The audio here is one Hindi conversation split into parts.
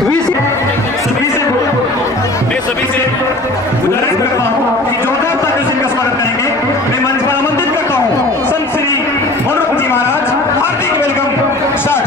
सभी से गुजारिश करता हूँ कि जोरदार ताली से इनका स्वागत करेंगे। मैं मंच पर आमंत्रित करता हूँ संत श्री मनोहर जी महाराज। हार्दिक वेलकम। स्टार्ट।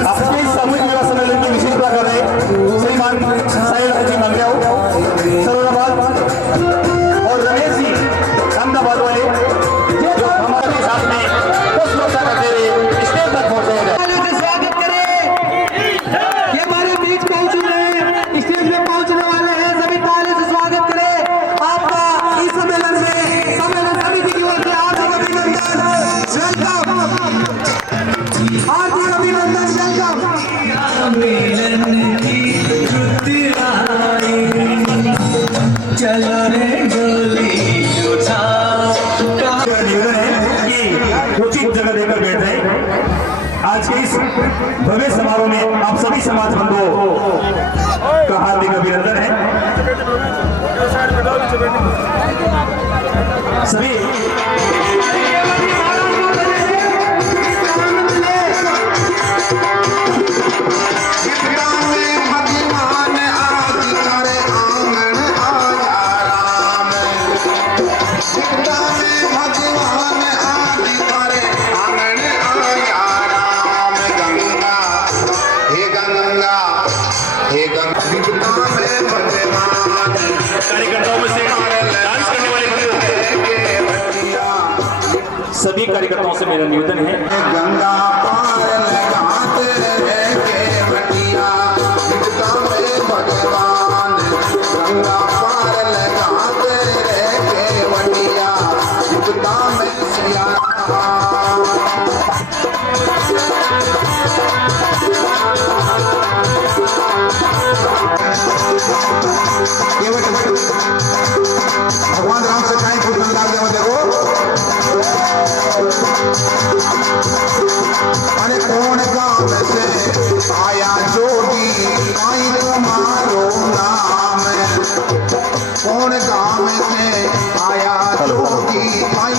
अपने सामूहिक विवाह सम्मेलन की विशेष कर रहे श्रीमान साहिल जी मंगयाऊ सरोराबाद और रमेश जी अहमदाबाद वाले जो हमारे साथ में कुछ लोग करते हुए स्टेज तक पहुंचे हैं। स्वागत करें। ये हमारे बीच पहुंच रहे हैं, स्टेज में पहुंचने वाले हैं। सभी ताली से स्वागत करें आपका इस सम्मेलन में। सम्मेलन समिति की ओर से हार्दिक अभिनंदन। हार्दिक अभिनंदन। चलो रे गोली निवेदन है कि उचित जगह देकर बैठ रहे। आज के इस भव्य समारोह में आप सभी समाज बंधुओं का हार्दिक अभिनंदन है। सभी सभी कार्यकर्ताओं से मेरा निवेदन है। गंगा पार लगाते रहे के बटिया, भगवान गंगा पार लगाते रहे के बटिया, में सिया भगवान राम से कहीं कुछ गंगा देखो अरे कौन गांव से आया जोगी काई तुम्हारो नाम, कौन गांव से आया जोगी काई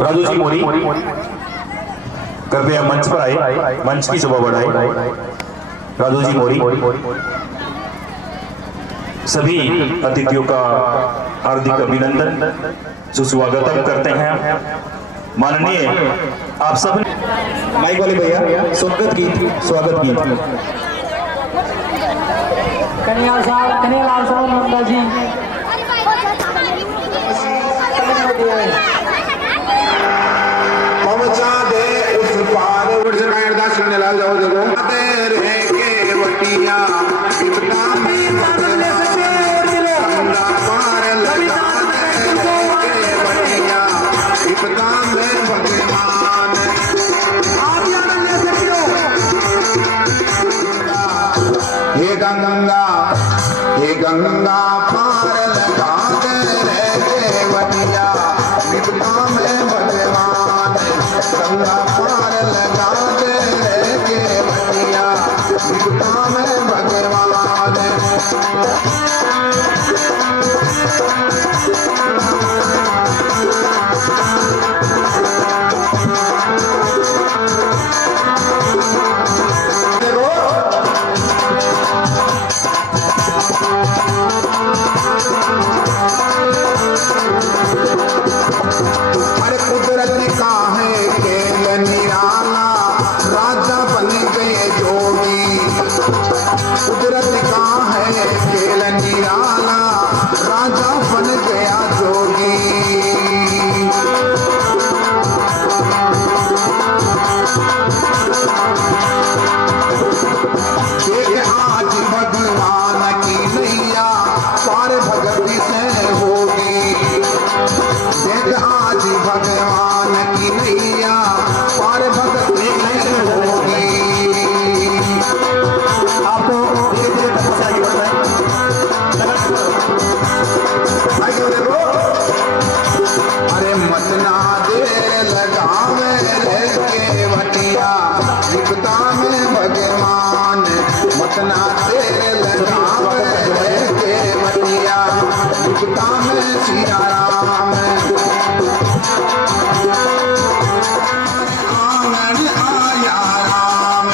राजू जी मोरी कृपया मंच पर आए, मंच की शोभा बढ़ाए। राजू जी मोरी सभी अतिथियों का हार्दिक अभिनंदन, सुस्वागतम करते हैं। माननीय आप सब माइक वाले भैया स्वागत गीत कन्हैयालाल साहब नंदा जी पहुंचा दे उस पार उड़ से कायर दास करने लाल जाओ देखो तेरे के वटिया इतना भी बदले गंगा पार लगा दे के वटिया इतना में भगवान आप यार ले सकियो हे गंगा पार लगा दे के वटिया इतना में भगवान गंगा पार लगा दे के वटिया इतना में भगवान अरे कुदरत का है खेल निराला राजा बन गए जोगी कुदरत का है खेल निराला राजा बन गया जोगी देख आज भगवान की नैया पार भगती से होगी देख आज भगवान की नैया पार भगती से होगी आपको धीरे धीरे तक आगे बढ़ना है। अरे मतना देर लगावे लेके वटिया विपदा में भगवान मतना देर लगावे लेके वटिया विपदा में सिया राम आंगन आया राम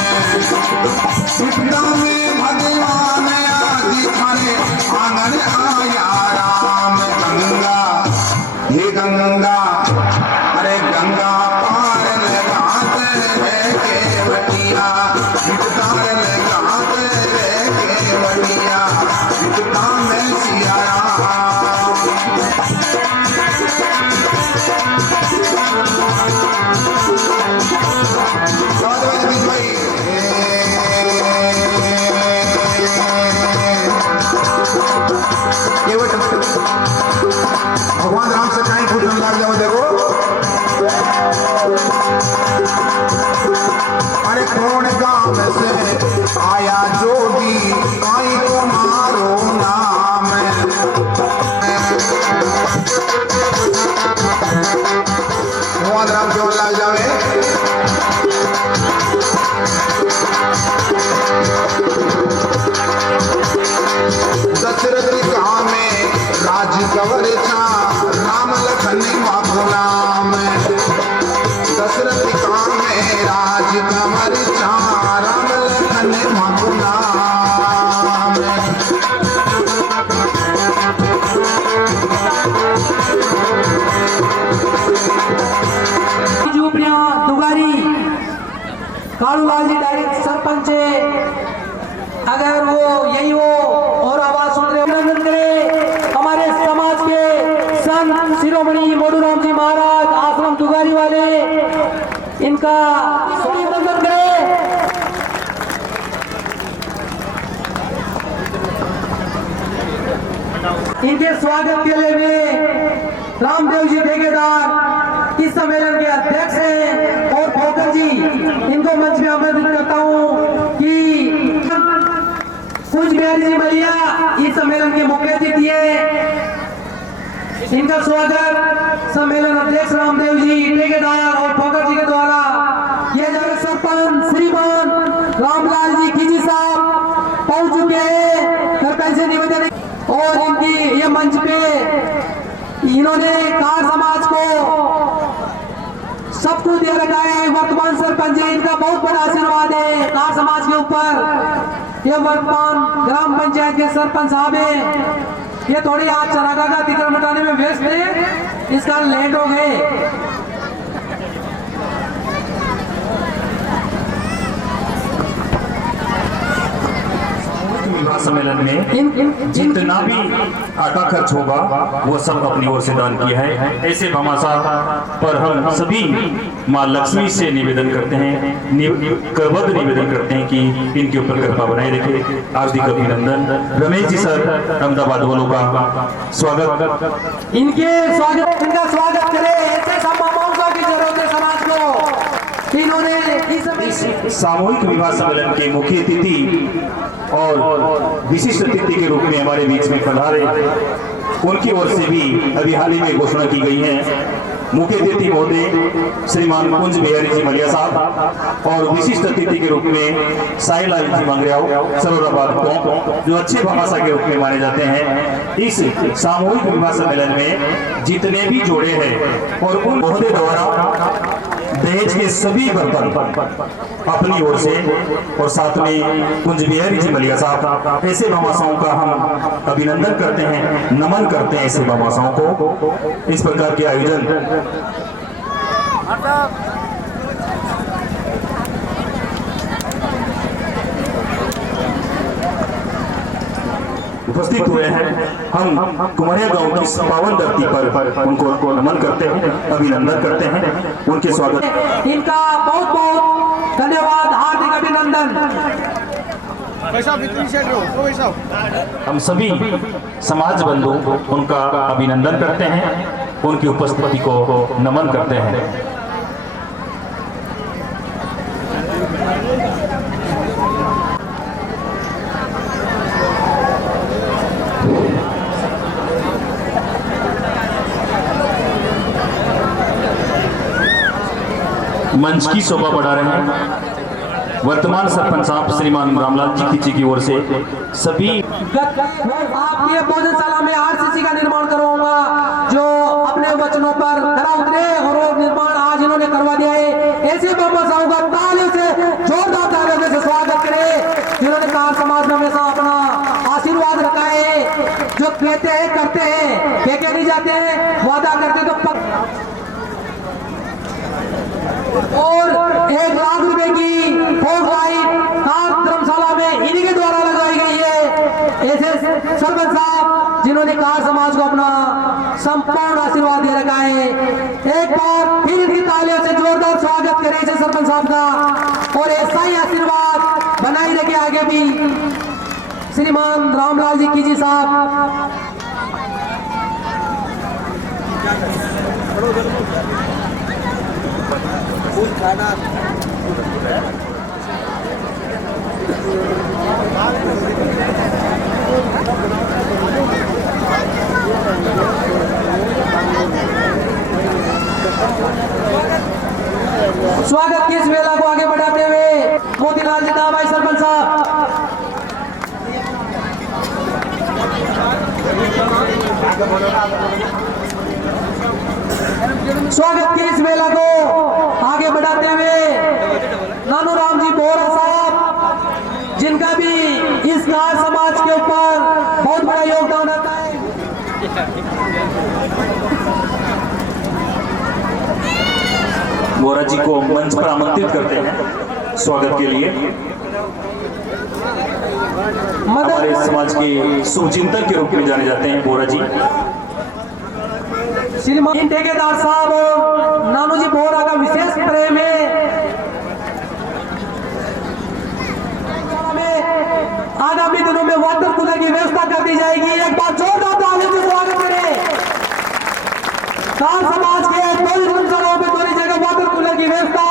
विपदा में भगवान आदि खड़े आंगन आया राम गंगा ये गंगा अरे गंगा पार लगाते है केवटिया विपदा लगाते है केवटिया विपदा में सिया राम भगवान राम से कहीं फूटने लग जाओ देखो अरे कौन गांव से आया जोगी काई को मारो नाम भगवान राम क्यों लग जावे दशरथ कहा में राज कवर था राम लखन बाबू नाम दशरथ कहा में राज कवर था राम लखन बाबू नाम झूपड़ियां दुगारी कालूलाल जी डायरेक्ट सरपंच अगर वो यही हो और आवाज सुन रहे अभिनंदन करे हमारे समाज के संत शिरोमणि मोडूराम जी महाराज आश्रम दुगारी वाले इनका अभिनंदन करे इनके स्वागत के लिए मैं रामदेव जी ठेकेदार इस सम्मेलन के अध्यक्ष हैं और भोकर जी इनको मंच में आमंत्रित करता हूं कि कुछ बिहारी जी भैया इस सम्मेलन के मुख्य अतिथि है इनका स्वागत सम्मेलन अध्यक्ष रामदेव जी ठेकेदार और भोकर जी के द्वारा किया जा रहा सरपंच श्रीमान रामलाल जी कीजी साहब पहुंच चुके हैं कृपया से निवेदन और इनकी ये मंच पे इन्होंने कार समाज को सब कुछ दे रखा है वर्तमान सरपंच जी इनका बहुत बड़ा आशीर्वाद है कार समाज के ऊपर ये वर्तमान ग्राम पंचायत के सरपंच साहब है ये थोड़ी आज चरागा का तितर मटाने में व्यस्त है इस कारण लेट हो गए सम्मेलन में जितना भी आका खर्च होगा वो सब अपनी ओर से दान किया है। ऐसे भामाशाह पर हम सभी माँ लक्ष्मी से निवेदन करते हैं, करबद्ध निवेदन करते हैं कि इनके ऊपर कृपा बनाए रखे। हार्दिक अभिनंदन। रमेश जी सर अहमदाबाद वालों का स्वागत। इनका स्वागत करें। ऐसे सब मामाओं की जरूरत है समाज को। इन्होंने इस सामूहिक विवाह सम्मेलन के मुख्य अतिथि और विशिष्ट अतिथि के रूप में हमारे बीच में पधारे, उनकी ओर से भी अभी हाल ही में घोषणा की गई है। मुख्य अतिथि महोदय श्रीमान कुंज बिहारी जी मलिया साहब और विशिष्ट अतिथि के रूप में साईलाल जी मंगरियाव सरोराबाद को, जो अच्छे भामाशाह के रूप में माने जाते हैं। इस सामूहिक विवाह सम्मेलन में जितने भी जोड़े हैं और उन महोदय द्वारा दहेज के सभी बर्तन अपनी ओर से और साथ में कुंज बिहारी जी मलिया साहब, ऐसे भामाशाहों का हम अभिनंदन करते हैं, नमन करते हैं ऐसे भामाशाहों को। इस प्रकार के आयोजन उपस्थित हुए हैं। हम कुमारिया गांव की पावन धरती पर उनको नमन करते हैं, अभिनंदन करते हैं, उनके स्वागत। इनका बहुत बहुत धन्यवाद, हार्दिक अभिनंदन। हम सभी समाज बंधु उनका अभिनंदन करते हैं, उनकी उपस्थिति को नमन करते हैं। मंच की शोभा बढ़ा रहे हैं वर्तमान सरपंच साहब श्रीमान रामलाल जी खींची की ओर से सभी। आपके भोजनशाला में आरसीसी का निर्माण करवाऊंगा, जो अपने वचनों पर खरा उतरे और वो निर्माण आज इन्होंने करवा दिया है। ऐसे भामाशाहों का तालियों से, जोरदार तालियों से स्वागत करें, जिन्होंने कार समाज में हमेशा अपना आशीर्वाद रखा है। जो कहते हैं करते हैं, कह नहीं जाते हैं, वादा करते तो और 1 लाख रुपए की फोक लाइट कार धर्मशाला में इन्हीं के द्वारा लगाई गई है। ऐसे सरपंच साहब जिन्होंने कार समाज को अपना संपूर्ण आशीर्वाद दे रखा है। एक बार फिर इनकी तालियों से जोरदार स्वागत करें इसे सरपंच साहब का, और ऐसा ही आशीर्वाद बनाए रखे आगे भी श्रीमान रामलाल जी कीजी साहब। स्वागत की इस वेला को आगे बढ़ाते हुए मोतीलाल जी दामाई सरपंच साहब। स्वागत की इस वेला को आगे बढ़ाते हुए नानू राम जी बोरा साहब, जिनका भी इस कार समाज के ऊपर बहुत बड़ा योगदान रहता है। बोरा जी को मंच पर आमंत्रित करते हैं स्वागत के लिए। हमारे समाज के शुभचिंतक के रूप में जाने जाते हैं बोरा जी। श्रीमान ठेकेदार साहब, नानू जी बोरा का विशेष प्रेम है। आगामी दिनों में वाटर कूलर की व्यवस्था कर दी जाएगी। एक बार जोरदार तालियों से स्वागत करें। कार समाज के दोनों धर्मशालाओं में दोनों जगह वाटर कूलर की व्यवस्था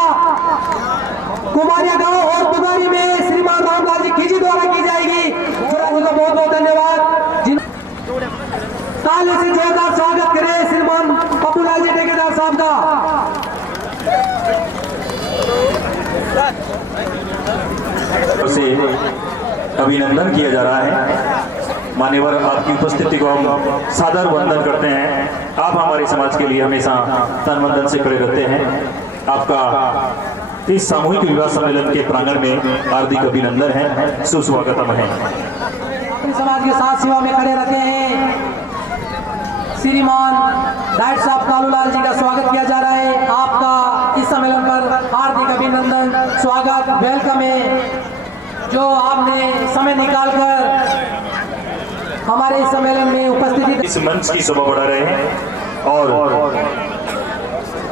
कुमारिया गांव और बुगारी में श्रीमान रामलाल जी खींची द्वारा की जाएगी। उनका बहुत बहुत धन्यवाद। तालियों से जोरदार स्वागत करें श्रीमान पप्पूलाल जी ठेकेदार साहब का। उसे अभिनंदन किया जा रहा है। मान्यवर, आपकी उपस्थिति को हम सादर वंदन करते हैं। आप हमारे समाज के लिए हमेशा तन मन धन से खड़े रहते हैं। आपका इस सामूहिक विवाह सम्मेलन के प्रांगण में हार्दिक अभिनंदन है, सुस्वागतम है। समाज के साथ सेवा में खड़े रहते हैं श्रीमान डाइट साहब कालूलाल जी का स्वागत किया जा रहा है। आपका इस सम्मेलन पर हार्दिक अभिनंदन, स्वागत, वेलकम है। जो आपने समय निकालकर हमारे इस सम्मेलन में उपस्थिति इस मंच की शोभा बढ़ा रहे हैं और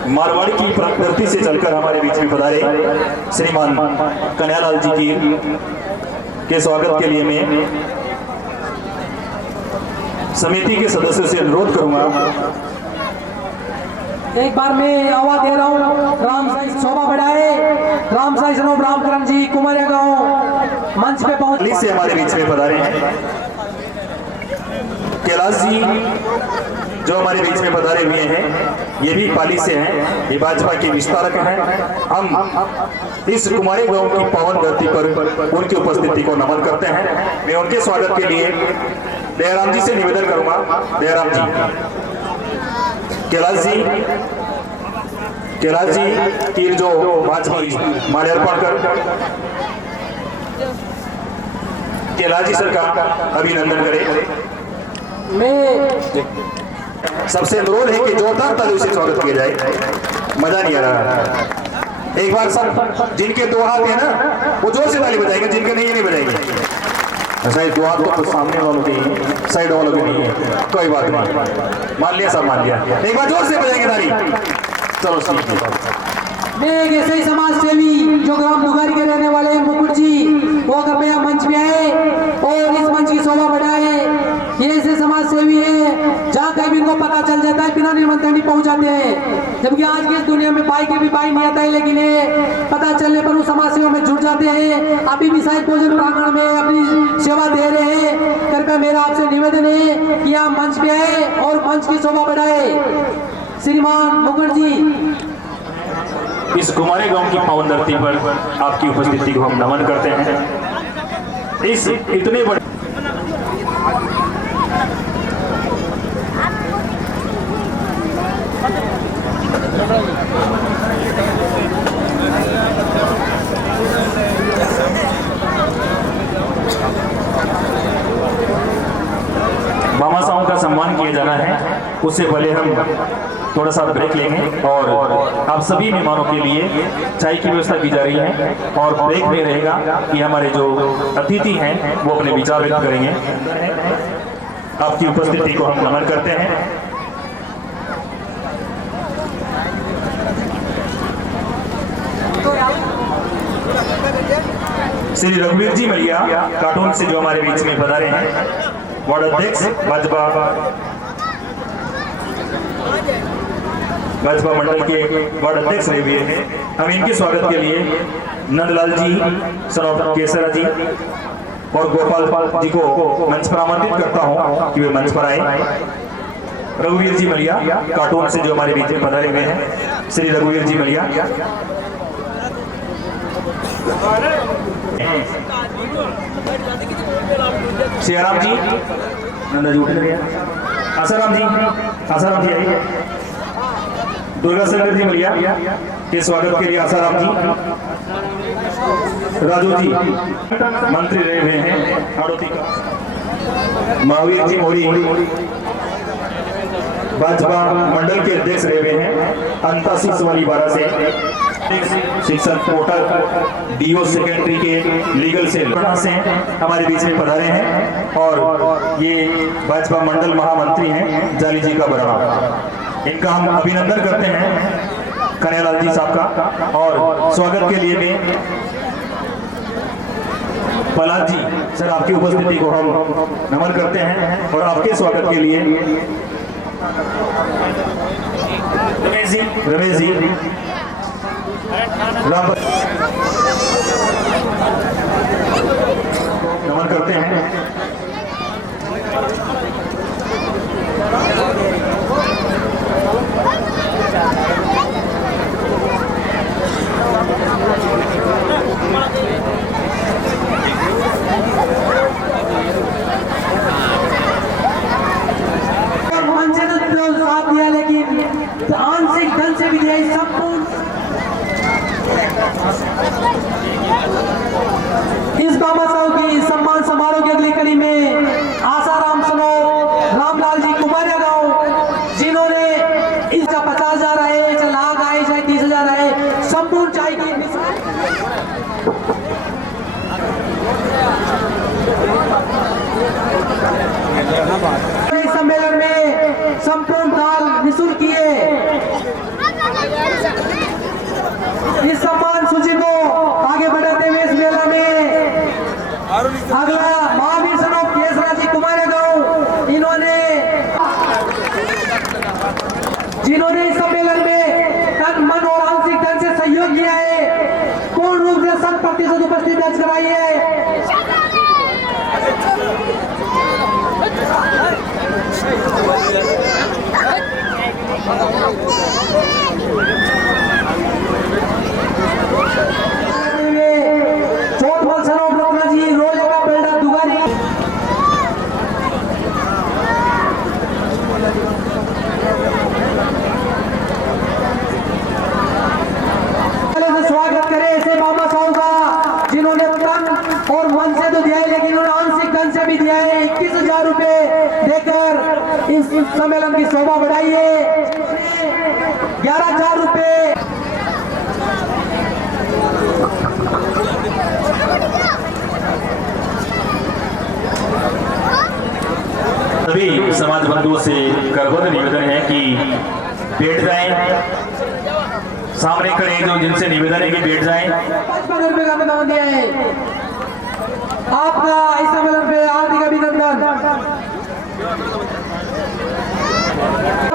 मारवाड़ी की प्रकृति से चलकर हमारे बीच में पधारे श्रीमान कन्हैयालाल जी की के स्वागत के लिए मैं समिति के सदस्यों से अनुरोध करूंगा। एक बार मैं आवाज दे रहा हूँ, राम साई शोभा बढ़ाए, राम साई सनोब रामकरण जी कुमारिया गांव मंच पे पहुंच से हमारे बीच में पधारे हैं। कैलाश जी जो हमारे बीच में पधारे हुए हैं, ये भी पाली से हैं, ये भाजपा के विस्तारक हैं। हम इस कुमारी गांव की पावन धरती पर उनकी उपस्थिति को नमन करते हैं। मैं उनके स्वागत के लिए दयाराम जी से निवेदन करूंगा। दयाराम जी, कैलाश जी तीर जो भाजपा माल्यार्पण कर कैलाश जी सर का अभिनंदन करें। मैं सबसे अनुरोध है कि जोरदार तालियों से स्वागत किया जाए। मजा नहीं आ रहा। एक बार सब जिनके दो हाथ है ना वो जोर से ताली बजाएंगे, जिनके नहीं नहीं बजाएंगे। शायद दो हाथ तो सामने वालों के साइड वालों के नहीं है, कोई बात नहीं, मान लिया सब मान लिया। एक बार जोर से बजाएंगे ताली। चलो मैं एक ऐसे ही समाज सेवी जो ग्राम दुगारी के रहने वाले हैं मुकुट जी, वो कृपया मंच में आए और इस मंच की शोभा बढ़ाए। ये ऐसे समाज सेवी है जहाँ कहीं भी इनको पता चल जाता है बिना निमंत्रण ही पहुँच जाते हैं, जबकि आज की इस दुनिया में बाई के भी बाई नहीं आता है, लेकिन ये पता चलने पर उस समाज सेवा में जुड़ जाते हैं। अभी भी शायद भोजन प्रांगण में अपनी सेवा दे रहे हैं। कृपया मेरा आपसे निवेदन है कि आप मंच पे आए और मंच की शोभा बढ़ाए। श्रीमान मुकुट जी, इस कुमारी गांव की पावन धरती पर आपकी उपस्थिति को हम नमन करते हैं। इस इतने बड़े भामाशाहों का सम्मान किया जाना है, उससे पहले हम थोड़ा सा ब्रेक लेंगे और आप सभी मेहमानों के लिए चाय की व्यवस्था की जा रही है और ब्रेक में रहेगा कि हमारे जो अतिथि हैं वो अपने विचार व्यक्त करेंगे। आपकी उपस्थिति को हम नमन करते हैं। श्री रघुवीर जी मलिया कार्टून से जो हमारे बीच में पधारे हैं, वार्ड अध्यक्ष भाजपा मंडल के वार्ड अध्यक्ष रहे हुए हैं। हम इनके स्वागत के लिए नंदलाल जी सनोप केसरा जी और गोपाल जी को मंच पर आमंत्रित करता हूं कि वे मंच पर आए। रघुवीर जी मलिया कार्टून से जो हमारे बीच में पधारे हुए हैं, श्री रघुवीर जी मलिया। सियाराम जी, नंदा जी उठ गए। आसाराम जी आइए। दुर्गा शंकर जी मलिया के स्वागत के लिए आसाराम जी। राजू जी मंत्री रहे हुए हैं हाड़ौती का। महावीर जी मोरी भाजपा मंडल के अध्यक्ष रहे हुए हैं अंतासी वाली 12 से। शिक्षक पोर्टल डीओ सेक्रेटरी के लीगल सेल से हमारे बीच में पधारे हैं और ये भाजपा मंडल महामंत्री हैं जाली जी का बराबर। इनका हम अभिनंदन करते हैं कन्हैयालाल जी साहब का। और स्वागत के लिए मैं प्रहलाद जी सर आपकी उपस्थिति को हम नमन करते हैं और आपके स्वागत के लिए रमेश जी नमन करते हैं। साथ दिया, लेकिन आंशिक धन से भी दिया। संपूर्ण पार्षद उपस्थित दर्ज कराइए। चौथ मलसनो रत्ना जी रोज का बेल्डा दुगारी स्वागत करें ऐसे बाबा साहब का जिन्होंने तन और मन से तो दिया है, लेकिन उन्होंने आंशिक धन से भी दिया है। 21,000 रुपए देकर इस सम्मेलन की शोभा बढ़ाई है। 11,000 रुपए सभी समाज बंधुओं से करबद्ध निवेदन है कि बैठ जाएं। सामने खड़े जो जिनसे निवेदन है कि बैठ जाएं। 55 रुपए का अनुदान दिया है। आपका इस सम्मेलन पे हार्दिक अभिनंदन।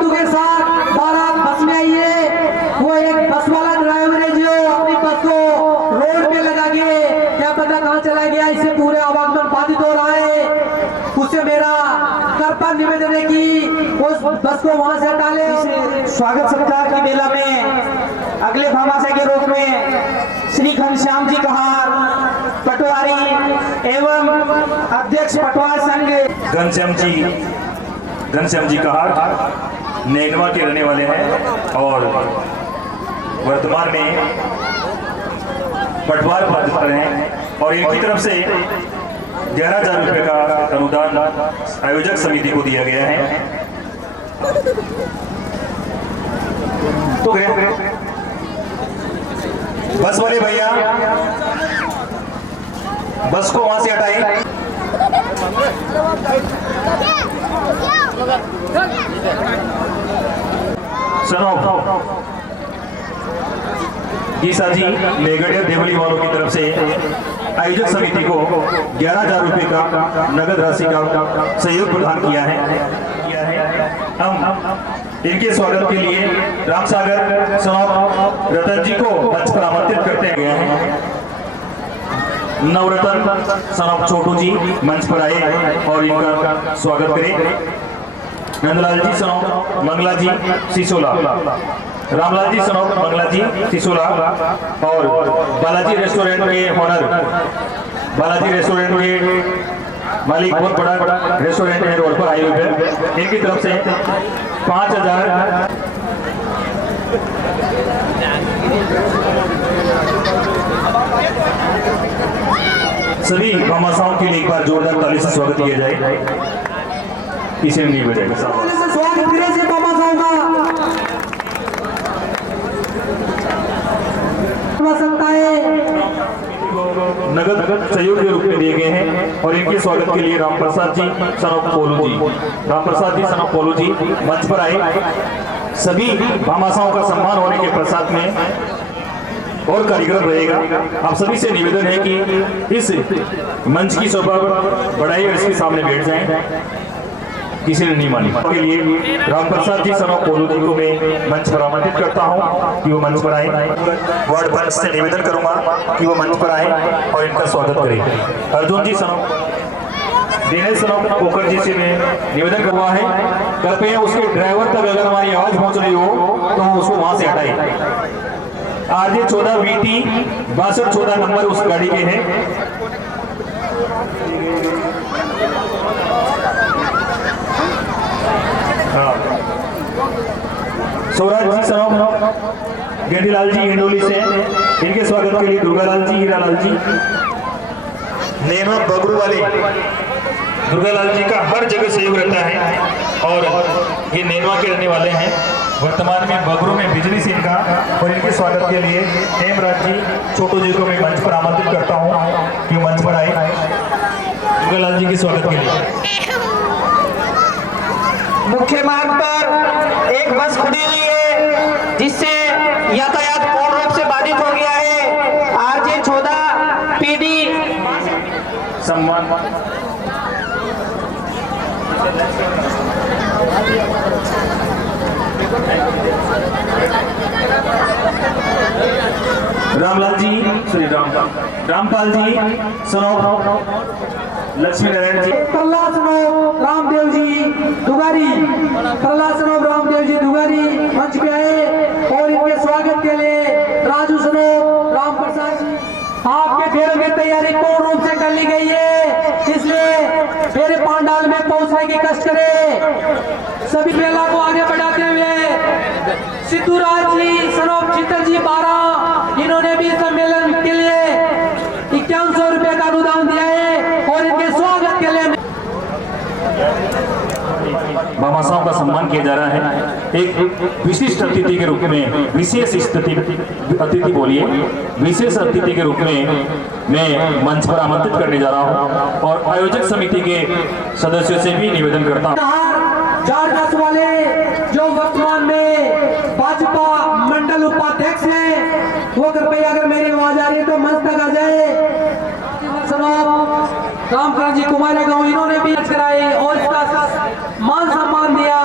के साथ बारात बस में आई है। वो एक बस वाला ड्राइवर है जो अपनी बस को रोड पे लगा के क्या पता कहाँ चला गया, इससे पूरे आवागमन बाधित हो रहा है। उससे मेरा कर्तव्य निवेदन है कि उस बस को वहां से हटा ले। स्वागत सत्कार की मेला में अगले भामाशाह के रूप में श्री घनश्याम जी कहार पटवारी एवं अध्यक्ष पटवार संघ घनश्याम जी कहार नैनवा के रहने वाले हैं और वर्तमान में पटवार पद पर हैं और इनकी तरफ से 11,000 रुपए का अनुदान आयोजक समिति को दिया गया है। तो बस वाले भैया बस को वहां से हटाएं। सुनो गीसा जी मेगड़िया देवली वालों की तरफ से आयोजक समिति को 11,000 रुपए का नगद राशि का सहयोग प्रदान किया है। हम इनके स्वागत के लिए रामसागर सनौप रतन जी को मंच पर आमंत्रित करते गए हैं। नवरत्न सनौप छोटू जी मंच पर आए और इनका स्वागत करें। नंदलाल जी सनौप मंगला जी सिसोला, रामलाल जी सनौप मंगला जी सिसोला और बालाजी रेस्टोरेंट के ऑनर, बालाजी रेस्टोरेंट के मालिक, बहुत बड़ा रेस्टोरेंट है रोड पर हाईवे पे, इनकी तरफ से 5,000 सभी भामाशाहों के लिए एक बार जोरदार ताली से स्वागत किया जाए। इसे नहीं बजाएगा स्वागत करें से बाबा साहब का नगद सहयोग के रूप में दिए गए हैं और इनके स्वागत के लिए रामप्रसाद जी सनौप पोलू जी, रामप्रसाद जी सनौप पोलू जी मंच पर आए। सभी भामाशाहों का सम्मान होने के पश्चात में और कार्यक्रम रहेगा। आप सभी से निवेदन है कि इस मंच की शोभा बढ़ाई और इसके सामने बैठ जाएं। किसी ने नहीं मानी के लिए रामप्रसाद जी सनौप पोलू जी को मैं मंच पर आमंत्रित करता हूं कि वो मंच पर आए। वार्ड पंच से निवेदन करूंगा कि वो मंच पर आए और इनका स्वागत करें। अर्जुन जी सनौप, दिनेश सनौप पोखर जी से मैं निवेदन करवा है, कृपया उसके ड्राइवर तक अगर हमारी आवाज पहुंच रही हो तो उसको वहां से हटाए। RJ 14 VT 6214 नंबर उस गाड़ी के हैं। सौराज जी सनौप गेंदीलाल जी हिंडोली से, इनके स्वागत के लिए दुर्गालाल जी, हीरालाल जी, नैनवा बगरू वाले दुर्गालाल जी का हर जगह सहयोग रहता है और ये नैनवा के रहने वाले हैं। वर्तमान में बगरू में बिजली से इनका और इनके स्वागत के लिए हेमराज जी छोटू जी को मैं मंच पर आमंत्रित करता हूँ कि मंच पर आए दुर्गालाल जी के स्वागत के लिए। मुख्य मार्ग पर एक बस खुली हुई है जिससे यातायात पूर्ण रूप से बाधित हो गया है। RJ 14 PD सम्मान रामलाल जी, श्री रामपाल जी, सनोप लक्ष्मी नारायण जी, प्रहलाद सनोप रामदेव जी दुगारी, प्रहलाद सनोप रामदेव जी दुगारी मंच पे आए और इनके स्वागत के लिए राजू सनोप राम प्रसाद जी। आपके फेरों की तैयारी पूर्ण रूप से कर ली गई है, इसलिए फेरे पांडाल में पहुंचने की कष्ट करें। सभी मेला को आगे बढ़ाते हुए सिद्धूराज जी सनोप चित्तर जी 12, इन्होंने भी सम्मेलन के लिए 5100 रुपए का अनुदान दिया है और इनके स्वागत के लिए मामा साहब का सम्मान किया जा रहा है। एक विशिष्ट अतिथि के रूप में, विशेष अतिथि बोलिए, विशेष अतिथि के रूप में मैं मंच पर आमंत्रित करने जा रहा हूं और आयोजक समिति के सदस्यों से भी निवेदन करता हूं। झारखंड वाले जो वर्तमान में भाजपा मंडल उपाध्यक्ष हैं, वो कृपया अगर मेरी आवाज आ रही है तो मंच तक आ जाए। रामकरण जी कुमार गांव, इन्होंने भी कराए और इसका मान सम्मान दिया।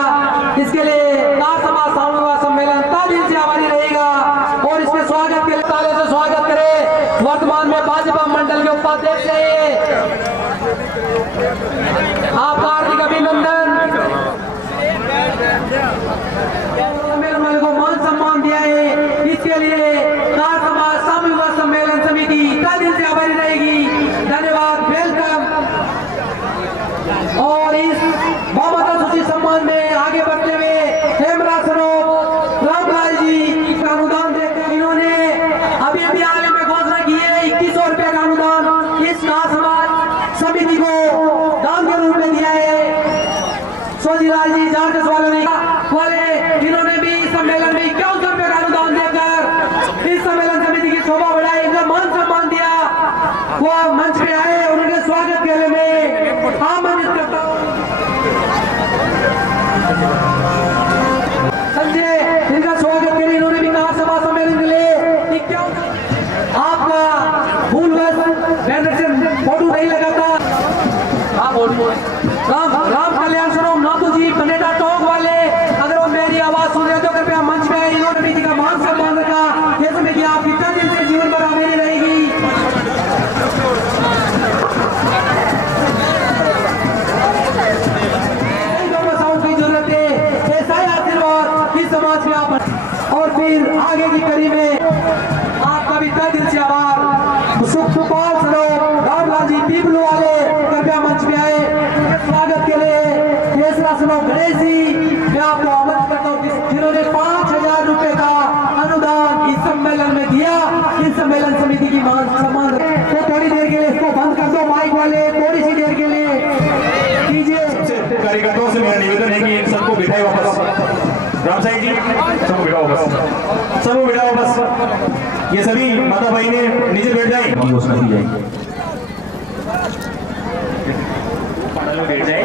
इसके लिए कार समाज सामूहिक सम्मेलन तालीम से आभारी रहेगा और इसके स्वागत के लिए ताली से स्वागत करें। वर्तमान में भाजपा मंडल के उपाध्यक्ष हैं, आपका हार्दिक अभिनंदन। सम्मेलन को मान सम्मान दिया है, इसके लिए कार समाज सामूहिक सम्मेलन समिति तालीम से आभारी रहेगी। धन्यवाद, वेलकम। और इस बाबा सूची सम्मान में आगे बढ़ते हुए हेमरा सनोप रामलाल जी का अनुदान देकर इन्होंने अभी अभी आगे में घोषणा की है 2100 रुपए का अनुदान इस समाज समिति को दान के रूप में दिया है। सोजीलाल जी झारखंड वाले इन्होंने भी इस सम्मेलन में 5100 रुपए का अनुदान देकर इस सम्मेलन समिति की शोभा बढ़ाई, इन्हें मान सम्मान दिया। वो मंच पे आए, उनके स्वागत के लिए मैं आमंत्रित करता हूँ। संजय, इनका स्वागत के लिए इन्होंने भी कहा सभा सम्मेलन के लिए क्यों आपका भूलवश बैनर से फोटो नहीं लगा था। राम कल्याण स्वरूप नाथू जी कनेडा टॉक वाले, अगर वो मेरी आवाज सुन रहे तो कृपया मंच पे आए। इन्होंने भी का मान सम्मान रखा, जैसे में कि आप कितना दिन से जीवन भर मेरी रहेगी। की जरूरत है, ऐसा ही आशीर्वाद इस समाज में आप और फिर आगे की कड़ी में आपका भी तहे दिल से आभार। सुखपाल सनोप रामलाल जी पीपलू वाले कृपया मंच पे आए। स्वागत के लिए केसरा सनोप गणेश जी, मैं आपको आमंत्रित करता हूँ जिन्होंने 5000 रुपए का अनुदान इस सम्मेलन में दिया। इस सम्मेलन समिति की मान सम्मान तो थोड़ी देर के लिए इसको बंद कर दो, माइक वाले थोड़ी सी देर के लिए कीजिए। कार्यकर्ताओं से मेरा निवेदन है कि इन सबको बिठाए वापस। राम साई जी, सबको बिठाओ वापस, सबको बिठाओ वापस। ये सभी माता भाई ने नीचे बैठ जाए, घोषणा की जाएगी। बैठ जाए।